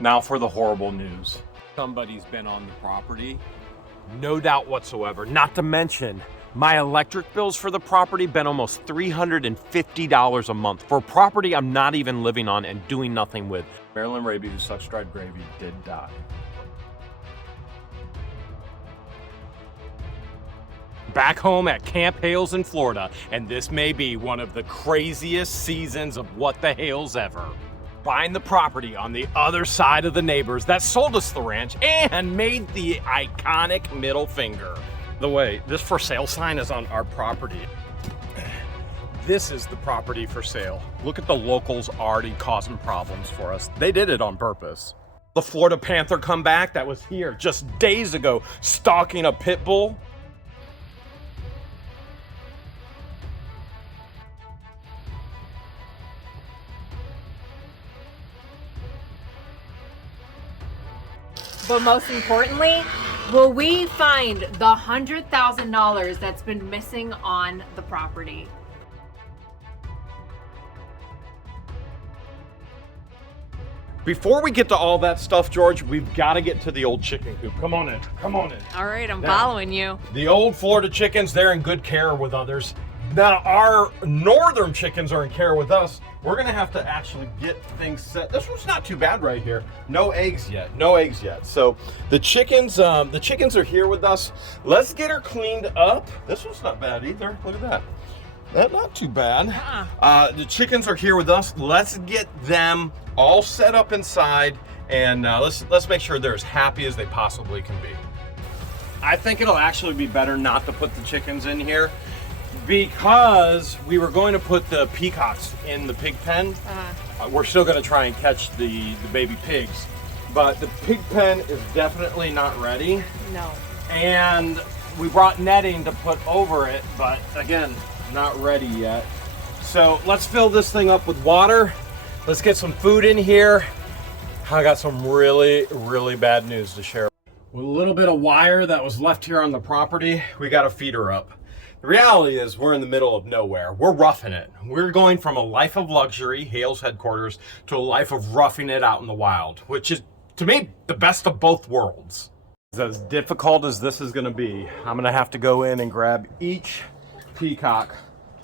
Now for the horrible news. Somebody's been on the property. No doubt whatsoever. Not to mention, my electric bills for the property been almost $350 a month for a property I'm not even living on and doing nothing with. Marilyn Raby, who sucks dried gravy, did die. Back home at Camp Hales in Florida, and this may be one of the craziest seasons of What the Hales ever. Buying the property on the other side of the neighbors that sold us the ranch and made the iconic middle finger. The way, this for sale sign is on our property. This is the property for sale. Look at the locals already causing problems for us. They did it on purpose. The Florida Panther comeback that was here just days ago, stalking a pit bull. But most importantly, will we find the $100,000 that's been missing on the property? Before we get to all that stuff, George, we've got to get to the old chicken coop. Come on in, come on in. All right, I'm Now, following you. The old Florida chickens, they're in good care with others. Now our northern chickens are in care with us. We're gonna have to actually get things set. This one's not too bad right here. No eggs yet, no eggs yet. So the chickens are here with us. Let's get her cleaned up. This one's not bad either, look at that. That's not too bad. The chickens are here with us. Let's get them all set up inside and let's make sure they're as happy as they possibly can be. I think it'll actually be better not to put the chickens in here because we were going to put the peacocks in the pig pen. We're still going to try and catch the baby pigs, but the pig pen is definitely not ready. No. And we brought netting to put over it, but again, not ready yet. So let's fill this thing up with water. Let's get some food in here. I got some really, really bad news to share. With a little bit of wire that was left here on the property, we got to feed her up. The reality is we're in the middle of nowhere. We're roughing it. We're going from a life of luxury, Hale's headquarters, to a life of roughing it out in the wild, which is, to me, the best of both worlds. As difficult as this is going to be, I'm going to have to go in and grab each peacock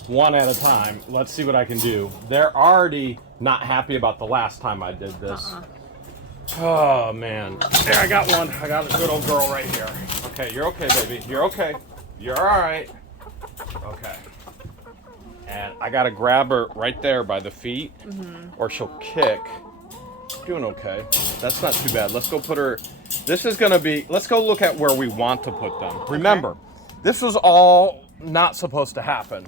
one at a time. Let's see what I can do. They're already not happy about the last time I did this. Oh, man. There, I got one. I got a good old girl right here. Okay, you're okay, baby. You're okay. You're all right. Okay. And I got to grab her right there by the feet, or she'll kick. Doing okay. That's not too bad. Let's go put her... This is going to be... Let's go look at where we want to put them. Remember, this was all not supposed to happen.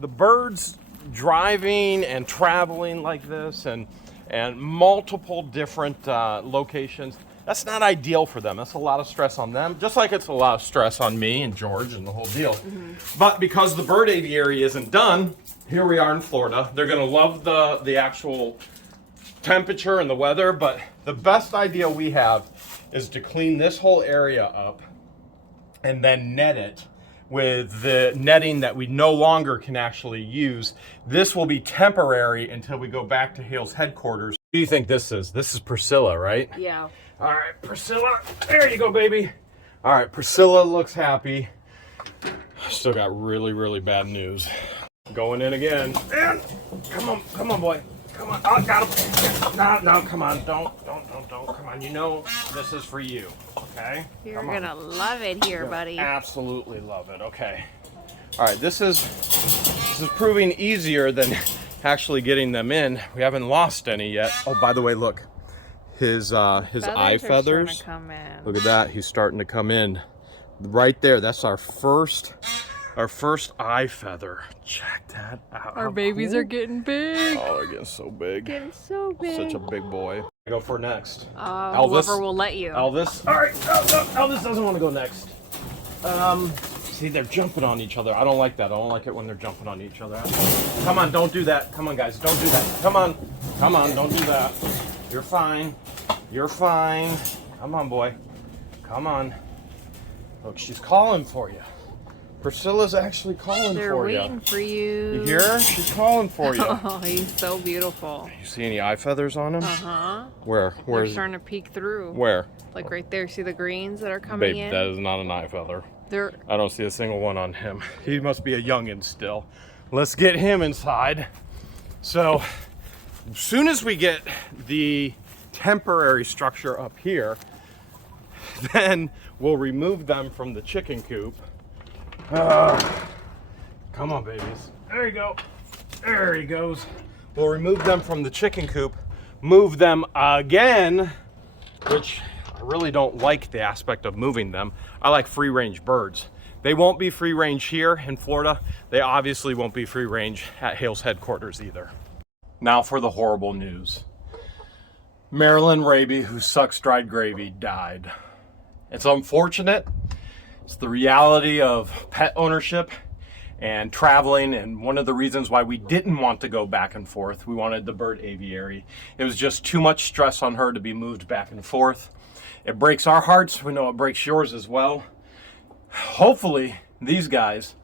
The birds driving and traveling like this and multiple different locations, that's not ideal for them. That's a lot of stress on them, just like it's a lot of stress on me and George and the whole deal. But because the bird aviary isn't done, here we are in Florida. They're going to love the actual temperature and the weather, but the best idea we have is to clean this whole area up and then net it with the netting that we no longer can actually use. This will be temporary until we go back to Hale's headquarters. What do you think this is? This is Priscilla, right? Yeah. All right, Priscilla, there you go, baby. All right, Priscilla looks happy. Still got really, really bad news. Going in again. And come on, boy. Come on, oh, got him. No, come on, don't. Come on, you know this is for you, okay? You're gonna love it here, buddy. Absolutely love it, okay. All right, this is proving easier than actually getting them in. We haven't lost any yet. Oh, by the way, look. His eye feathers. Look at that, he's starting to come in. Right there, that's our first eye feather. Check that out. Our babies are getting big. Oh, they're getting so big. Getting so big. Such a big boy. I go for next. Elvis, whoever will let you. Elvis. All right, Elvis doesn't want to go next. See, they're jumping on each other. I don't like that. I don't like it when they're jumping on each other. Come on, don't do that. Come on, guys, don't do that. Come on, don't do that. You're fine. You're fine. Come on, boy. Come on. Look, she's calling for you. Priscilla's actually calling They're for you. waiting for you. You hear her? She's calling for you. Oh, he's so beautiful. You see any eye feathers on him? Uh-huh. Where? They're Where's starting to peek through. Where? Like right there. See the greens that are coming Babe, in? that is not an eye feather. They're... I don't see a single one on him. He must be a youngin' still. Let's get him inside. So, as soon as we get the temporary structure up here, then we'll remove them from the chicken coop. Come on, babies. There you go. There he goes. We'll remove them from the chicken coop, move them again, which I really don't like the aspect of moving them. I like free range birds. They won't be free range here in Florida. They obviously won't be free range at Hale's headquarters either. Now for the horrible news. Marilyn Raby, who sucks dried gravy, died. It's unfortunate. It's the reality of pet ownership and traveling, and one of the reasons why we didn't want to go back and forth. We wanted the bird aviary. It was just too much stress on her to be moved back and forth. It breaks our hearts. We know it breaks yours as well. Hopefully, these guys,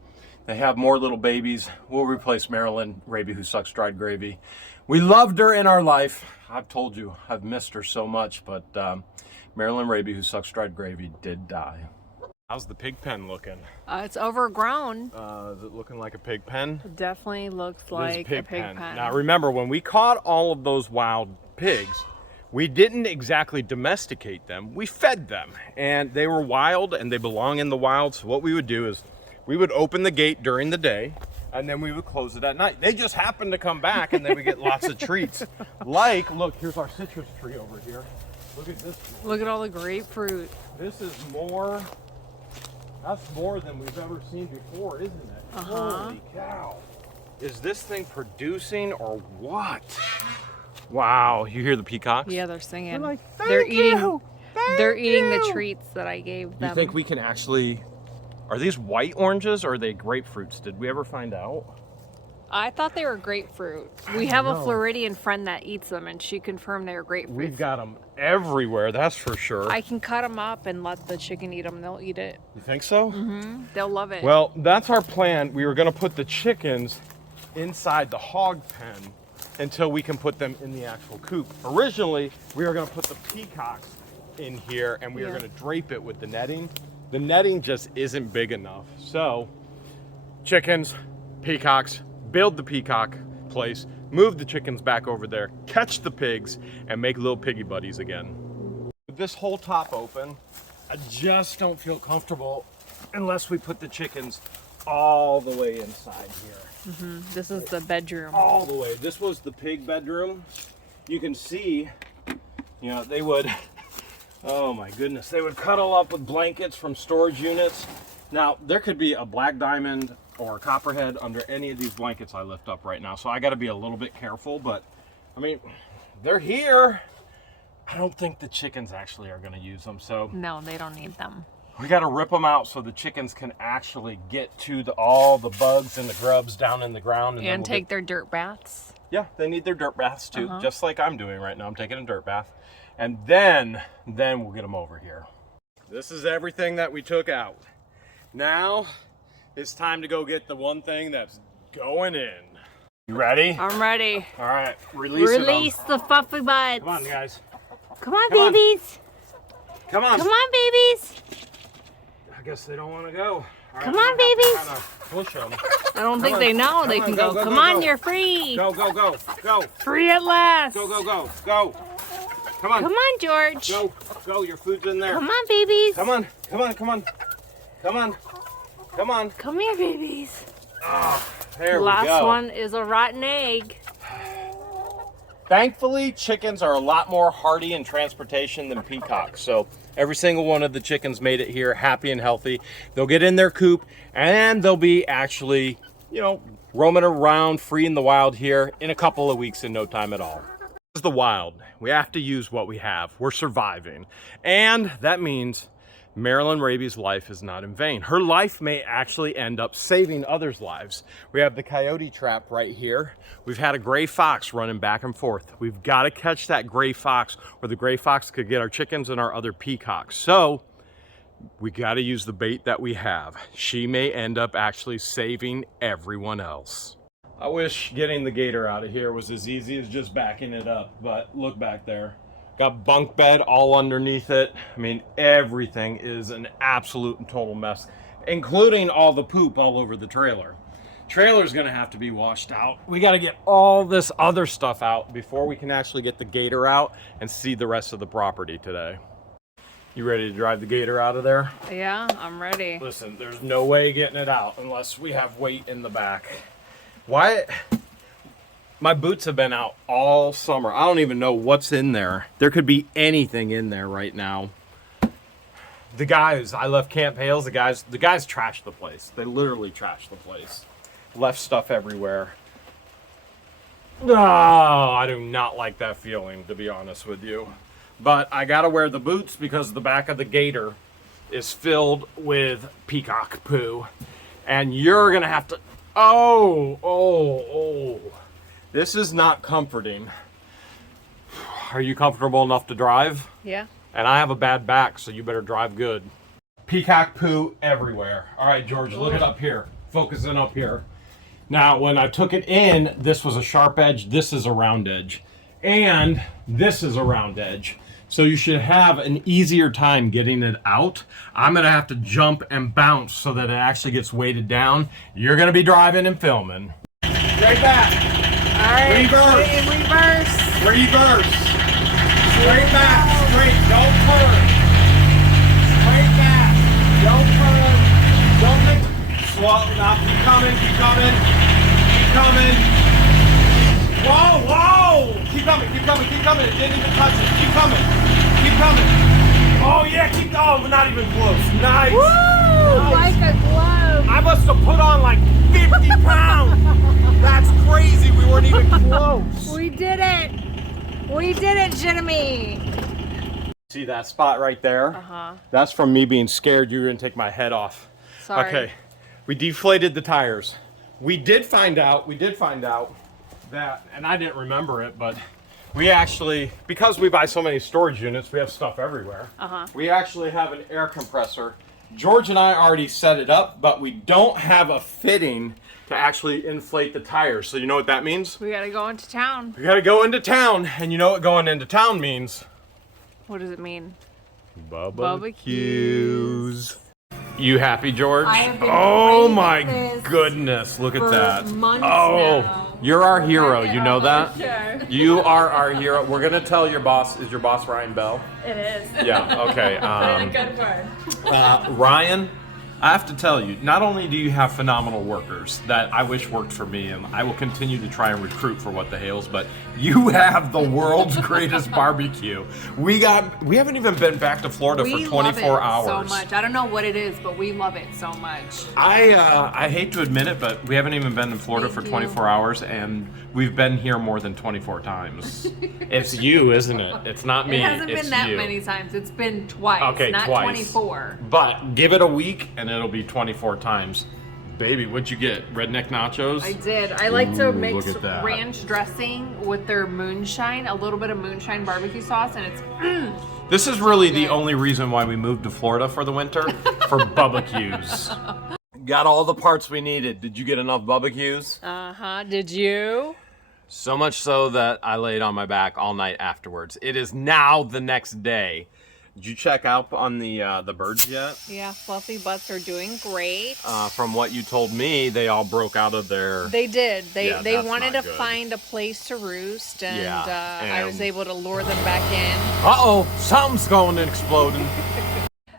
they have more little babies. We'll replace Marilyn Raby, who sucks dried gravy. We loved her in our life. I've told you, I've missed her so much, but Marilyn Raby, who sucks dried gravy, did die. How's the pig pen looking? It's overgrown. Is it looking like a pig pen? It definitely looks like a pig pen. Now remember, when we caught all of those wild pigs, we didn't exactly domesticate them. We fed them, and they were wild and they belong in the wild. So what we would do is we would open the gate during the day and then we would close it at night. They just happened to come back and then we get lots of treats. Like, look, here's our citrus tree over here. Look at this. Look at all the grapefruit. This is more, that's more than we've ever seen before, isn't it? Holy cow. Is this thing producing or what? Wow, you hear the peacocks? Yeah, they're singing. They're like, they're eating Thank eating the you. treats that I gave them. You think we can actually, are these white oranges or are they grapefruits? Did we ever find out? I thought they were grapefruit. We have a Floridian friend that eats them, and she confirmed they were grapefruit. We've got them everywhere, that's for sure. I can cut them up and let the chicken eat them. They'll eat it. You think so? Mm-hmm. They'll love it. Well, that's our plan. We were going to put the chickens inside the hog pen until we can put them in the actual coop. Originally, we were going to put the peacocks in here and we were going to drape it with the netting. The netting just isn't big enough. So, chickens, peacocks, build the peacock place, move the chickens back over there, catch the pigs, and make little piggy buddies again. With this whole top open, I just don't feel comfortable unless we put the chickens all the way inside here. Mm-hmm. This is the bedroom. All the way. This was the pig bedroom. You can see, you know, they would, oh my goodness, they would cuddle up with blankets from storage units. Now, there could be a black diamond or a copperhead under any of these blankets I lift up right now, so I got to be a little bit careful, but I mean, they're here. I don't think the chickens actually are going to use them, so No, they don't need them. we got to rip them out so the chickens can actually get to all the bugs and the grubs down in the ground. And then we'll take their dirt baths. Yeah, they need their dirt baths too, just like I'm doing right now. I'm taking a dirt bath. And then we'll get them over here. This is everything that we took out. Now, it's time to go get the one thing that's going in. You ready? I'm ready. All right, release the fluffy butts. Come on, guys. Come on, Come on. babies. Come on. Come on, babies. I guess they don't want to go. All right, Come on, babies. Kind of push them. I don't think on. they know Come they on, can go, go. go, Come go, on, go. you're free. Go, go, go, go. Free at last. Go, go, go, go. Come on. Come on, George. Go, go, your food's in there. Come on, babies. Come on, come on, come on. Come on. Come on. Come here, babies. Oh, there we go. Last one is a rotten egg. Thankfully, chickens are a lot more hardy in transportation than peacocks. So every single one of the chickens made it here happy and healthy. They'll get in their coop and they'll be actually, you know, roaming around free in the wild here in a couple of weeks in no time at all. This is the wild. We have to use what we have. We're surviving. And that means Marilyn Raby's life is not in vain. Her life may actually end up saving others' lives. We have the coyote trap right here. We've had a gray fox running back and forth. We've got to catch that gray fox, or the gray fox could get our chickens and our other peacocks. So We got to use the bait that we have. She may end up actually saving everyone else. I wish getting the gator out of here was as easy as just backing it up, but look back there. Got bunk bed all underneath it. I mean, everything is an absolute and total mess, including all the poop all over the trailer. Trailer's gonna have to be washed out. We gotta get all this other stuff out before we can actually get the gator out and see the rest of the property today. You ready to drive the gator out of there? Yeah, I'm ready. Listen, there's no way getting it out unless we have weight in the back. Why? My boots have been out all summer. I don't even know what's in there. There could be anything in there right now. The guys, I left Camp Hales, the guys trashed the place. They literally trashed the place. Left stuff everywhere. Oh, I do not like that feeling, to be honest with you. But I gotta wear the boots because the back of the gator is filled with peacock poo. And you're gonna have to, oh. This is not comforting. Are you comfortable enough to drive? Yeah. And I have a bad back, so you better drive good. Peacock poo everywhere. All right, George, look it up here. Focus in up here. Now, when I took it in, this was a sharp edge, this is a round edge. And this is a round edge. So you should have an easier time getting it out. I'm gonna have to jump and bounce so that it actually gets weighted down. You're gonna be driving and filming. Straight back. All right. Reverse. In reverse. Reverse. Straight back. Straight. Don't turn. Straight back. Don't turn. Don't make. Slow. Now keep coming. Keep coming. Keep coming. Whoa. Whoa. Keep coming. Keep coming. Keep coming. It didn't even touch it. Keep coming. Keep coming. Oh yeah. Keep. Oh, not even close. Nice. Woo! Nice. Like a glove. I must have put on like 50 pounds. That's crazy. We weren't even close. We did it. We did it, Jimmy. See that spot right there? Uh-huh. That's from me being scared you were gonna take my head off. Sorry. Okay, we deflated the tires. We did find out that, and I didn't remember it, but we actually, because we buy so many storage units, we have stuff everywhere. Uh-huh. We actually have an air compressor. George and I already set it up, but we don't have a fitting to actually inflate the tires. So you know what that means? We gotta go into town. We gotta go into town, and you know what going into town means? What does it mean? Barbecues. You happy, George? I have been Oh craving my this goodness, look at for that. months Oh, now. you're our hero, you know that? Sure. You are our hero. We're gonna tell your boss, is your boss Ryan Bell? It is. Yeah, okay. Good part. Ryan, I have to tell you, not only do you have phenomenal workers that I wish worked for me, and I will continue to try and recruit for What the Hales, but you have the world's greatest barbecue. We haven't even been back to Florida for 24 hours. So much. I don't know what it is, but we love it so much. I hate to admit it, but we haven't even been in Florida Thank for you. 24 hours, and we've been here more than 24 times. It's you, isn't it? It's not me. It hasn't it's been that you. many times. It's been twice, Okay, not twice. 24. But give it a week, and it'll be 24 times. Baby, what'd you get? Redneck nachos? I did. I like to Ooh, mix look at that. ranch dressing with their moonshine, a little bit of moonshine barbecue sauce, and it's This is really the good. only reason why we moved to Florida for the winter, for barbecues. Got all the parts we needed. Did you get enough barbecues? Uh-huh. Did you? So much so that I laid on my back all night afterwards. It is now the next day. Did you check out on the birds yet? Yeah, fluffy butts are doing great. From what you told me, they all broke out of their... They did. They Yeah, that's wanted not to good. find a place to roost, and, Yeah, I was and- able to lure them back in. Uh-oh, something's going and exploding.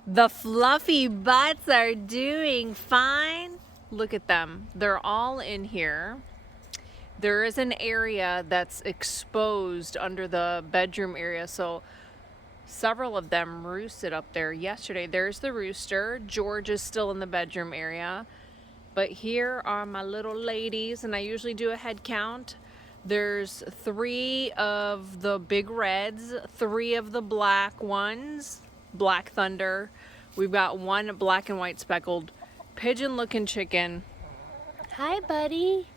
The fluffy butts are doing fine. Look at them. They're all in here. There is an area that's exposed under the bedroom area, so several of them roosted up there yesterday. There's the rooster. George is still in the bedroom area. But here are my little ladies, and I usually do a head count. There's 3 of the big reds, 3 of the black ones, Black Thunder. We've got 1 black and white speckled pigeon-looking chicken. Hi, buddy.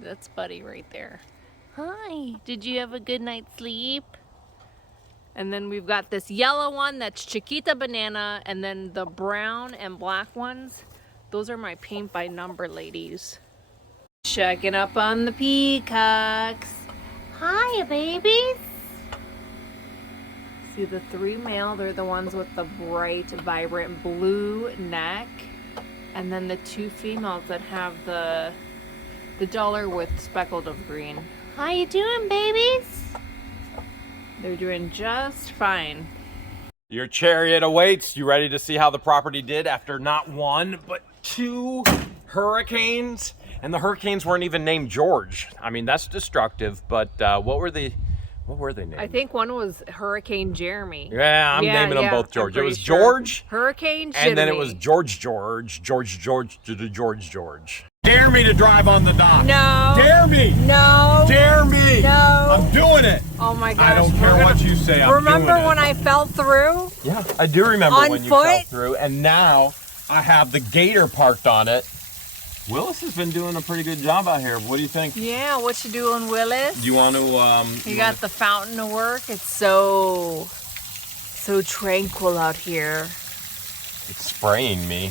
That's Buddy right there. Hi. Did you have a good night's sleep? And then we've got this yellow one that's Chiquita Banana, and then the brown and black ones, those are my paint by number ladies. Checking up on the peacocks. Hiya, babies. See the 3 male, they're the ones with the bright, vibrant blue neck. And then the 2 females that have the duller with speckled of green. How you doing, babies? They're doing just fine. Your chariot awaits. You ready to see how the property did after not 1, but 2 hurricanes? And the hurricanes weren't even named George. I mean, that's destructive, but what were they named? I think one was Hurricane Jeremy. Yeah, I'm naming them both George. It was sure. George. Hurricane Jeremy. And then it was George. Dare me to drive on the dock. No. Dare me. No. Dare me. No. I'm doing it. Oh my gosh. I don't care what you say. I'm remember doing when it. I fell through? Yeah, I do remember on when you foot? fell through. And now I have the gator parked on it. Willis has been doing a pretty good job out here. What do you think? Yeah, what you doing, Willis? Do you want to? You got the fountain to work. It's so tranquil out here. It's spraying me.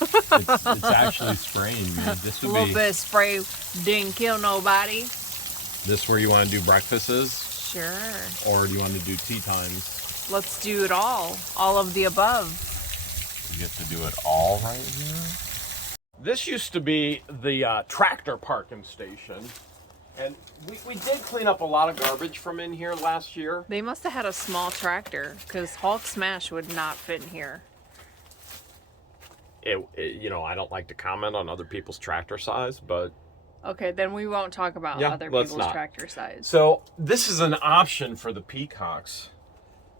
It's actually spraying me. This would A little be. bit of spray didn't kill nobody. This where you want to do breakfasts, Sure. or do you want to do tea times? Let's do it all of the above. You get to do it all right here. This used to be the tractor parking station, and we did clean up a lot of garbage from in here last year. They must have had a small tractor because Hulk Smash would not fit in here. You know, I don't like to comment on other people's tractor size, but Okay, then we won't talk about other let's people's not. tractor size. So this is an option for the peacocks.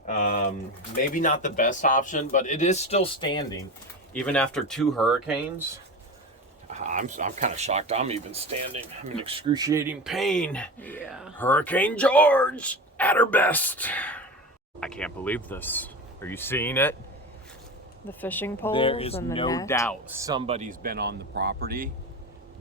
Maybe not the best option, but it is still standing, even after 2 hurricanes. I'm kind of shocked I'm even standing. I'm in excruciating pain. Yeah. Hurricane George at her best. I can't believe this. Are you seeing it? The fishing poles There is and the no net. doubt somebody's been on the property.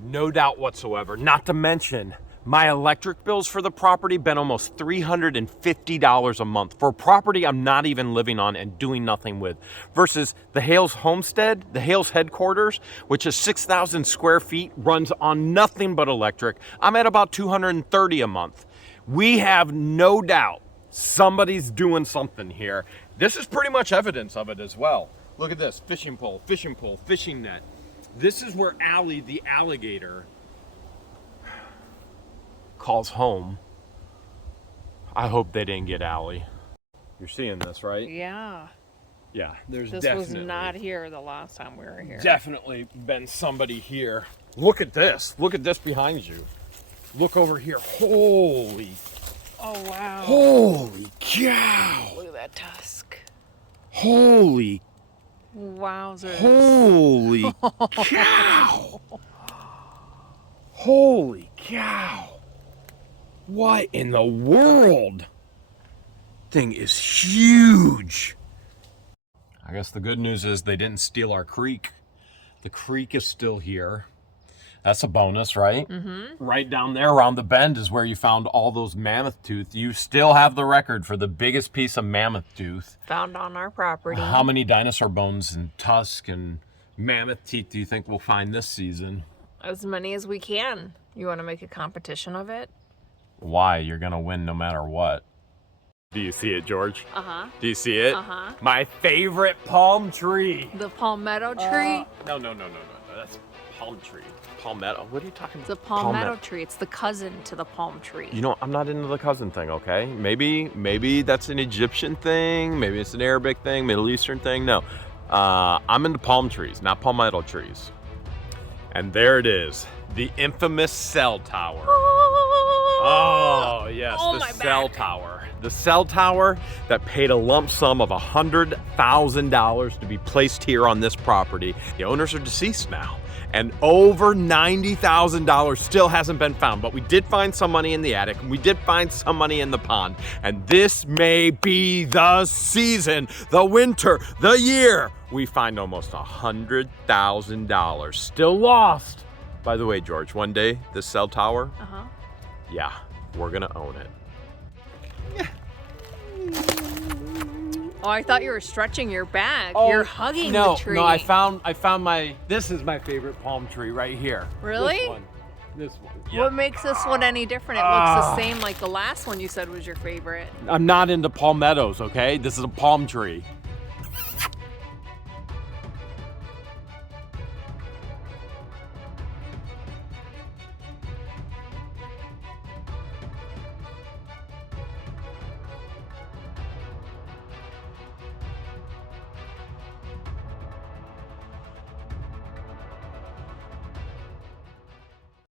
No doubt whatsoever. Not to mention, my electric bills for the property been almost $350 a month for a property I'm not even living on and doing nothing with. Versus the Hale's homestead, the Hale's headquarters, which is 6,000 square feet, runs on nothing but electric. I'm at about $230 a month. We have no doubt somebody's doing something here. This is pretty much evidence of it as well. Look at this, fishing pole, fishing net. This is where Allie, the alligator, calls home. I hope they didn't get Allie. You're seeing this, right? Yeah. Yeah, there's This definitely was not here the last time we were here. definitely been somebody here. Look at this. Look at this behind you. Look over here. Holy, Oh, wow. holy cow. Look at that tusk. Holy, Wowzers. holy cow. Holy cow. What in the world? Thing is huge. I guess the good news is they didn't steal our creek. The creek is still here. That's a bonus, right? Mm-hmm. Right down there around the bend is where you found all those mammoth tooth. You still have the record for the biggest piece of mammoth tooth. Found on our property. How many dinosaur bones and tusk and mammoth teeth do you think we'll find this season? As many as we can. You want to make a competition of it? Why? You're going to win no matter what. Do you see it, George? Uh-huh. Do you see it? Uh-huh. My favorite palm tree. The palmetto tree? No. That's palm tree. Palmetto. What are you talking about? It's a palmetto tree. It's the cousin to the palm tree. You know, I'm not into the cousin thing, okay? Maybe that's an Egyptian thing. Maybe it's an Arabic thing, Middle Eastern thing. No. I'm into palm trees, not palmetto trees. And there it is. The infamous cell tower. Oh, yes, Oh, the my cell back. tower. The cell tower that paid a lump sum of $100,000 to be placed here on this property. The owners are deceased now. And over $90,000 still hasn't been found. But we did find some money in the attic. And we did find some money in the pond. And this may be the season, the winter, the year. We find almost $100,000 still lost. By the way, George, one day, this cell tower, Uh-huh. yeah, we're gonna own it. Oh, I thought you were stretching your back. Oh, You're hugging no, the tree. No, I found this is my favorite palm tree right here. Really? This one. What makes this one any different? It looks the same like the last one you said was your favorite. I'm not into palmettos, okay? This is a palm tree.